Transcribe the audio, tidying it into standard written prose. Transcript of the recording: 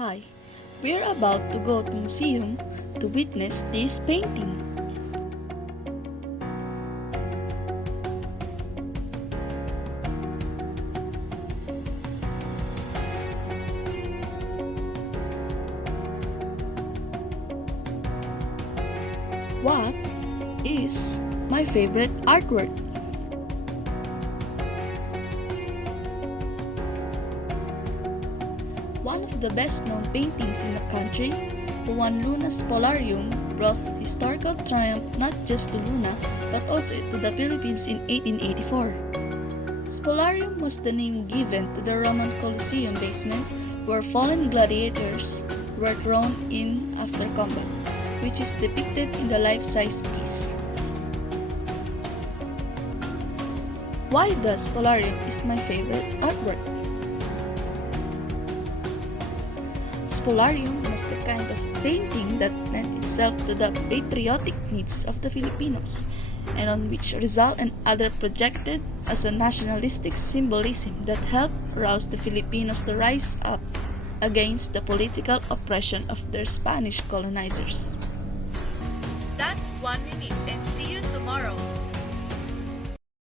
Hi, we're about to go to museum to witness this painting. What is my favorite artwork? One of the best-known paintings in the country, who won Luna's Spoliarium, brought historical triumph not just to Luna, but also to the Philippines in 1884. Spoliarium was the name given to the Roman Colosseum basement where fallen gladiators were thrown in after combat, which is depicted in the life-size piece. Why the Spoliarium is my favorite artwork? Spoliarium was the kind of painting that lent itself to the patriotic needs of the Filipinos, and on which Rizal and others projected as a nationalistic symbolism that helped rouse the Filipinos to rise up against the political oppression of their Spanish colonizers. That's 1 minute and see you tomorrow.